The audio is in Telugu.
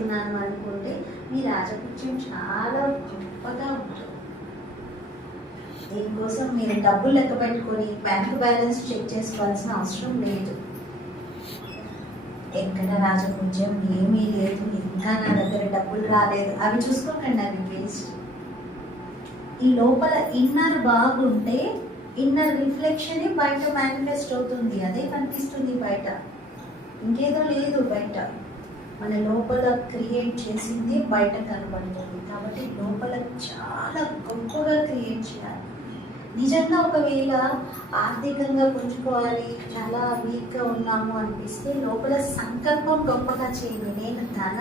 చేస్తున్నాను అనుకుంటే మీ రాజకీయం చాలా గొప్పగా ఉంటుంది. దీనికోసం మీరు డబ్బులు లెక్క పెట్టుకొని బ్యాంక్ బ్యాలెన్స్ చెక్ చేసుకోవాల్సిన అవసరం లేదు. ఎక్కడ రాజపూజ్యం ఏమీ లేదు, ఇంకా నా దగ్గర డబ్బులు రాలేదు, అవి చూసుకోకండి, అవి వేస్ట్. ఈ లోపల ఇన్నర్ బాగుంటే ఇన్నర్ రిఫ్లెక్షన్ బయట మేనిఫెస్ట్ అవుతుంది, అదే కనిపిస్తుంది బయట, ఇంకేదో లేదు బయట. మన లోపల క్రియేట్ చేసింది బయట కనబడుతుంది. కాబట్టి లోపల చాలా గొప్పగా క్రియేట్ చేయాలి. నిజంగా ఒకవేళ ఆర్థికంగా పుంజుకోవాలి, చాలా వీక్గా ఉన్నాము అనిపిస్తే లోపల సంకల్పం గొప్పగా చేయండి. నేను ధన